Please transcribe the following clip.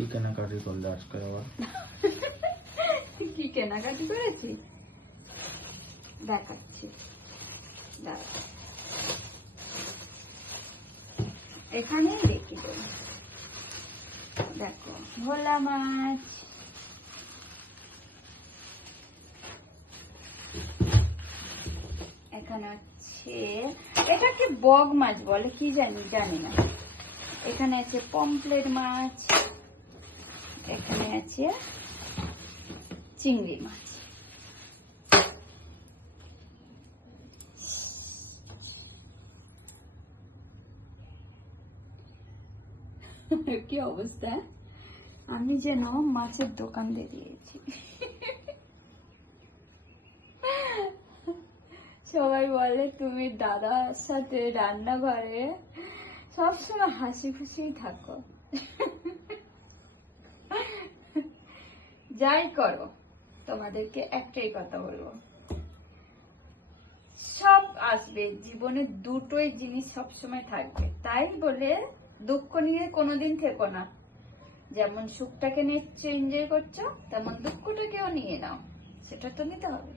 কি কেনাকাটি করলে আজকে আবার? কি কেনাকাটি করেছি দেখাচ্ছি। এখানেই রেখে দেবো। দেখো ভোলা মাছ, এখানে আছে এটাকে বগ মাছ বলে কি জানি না। এখানে আছে পমফ্লেট মাছ, এখানে আছে চিংড়ি মাছ। কি অবস্থা, আমি যেন মাছের দোকান দিয়ে দিয়েছি। সবাই বলে তুমি দাদার সাথে রান্নাঘরে সবসময় হাসি খুশি থাকো। যাই করো তোমাদেরকে একটাই কথা বলবো, সব আসবে জীবনে, দুটোই জিনিস সবসময় থাকবে। তাই বলে দুঃখ নিয়ে কোনোদিন থেকো না। যেমন সুখটাকে নিয়ে এনজয় করছো তেমন দুঃখটাকেও নিয়ে নাও, সেটা তো নিতে হবে।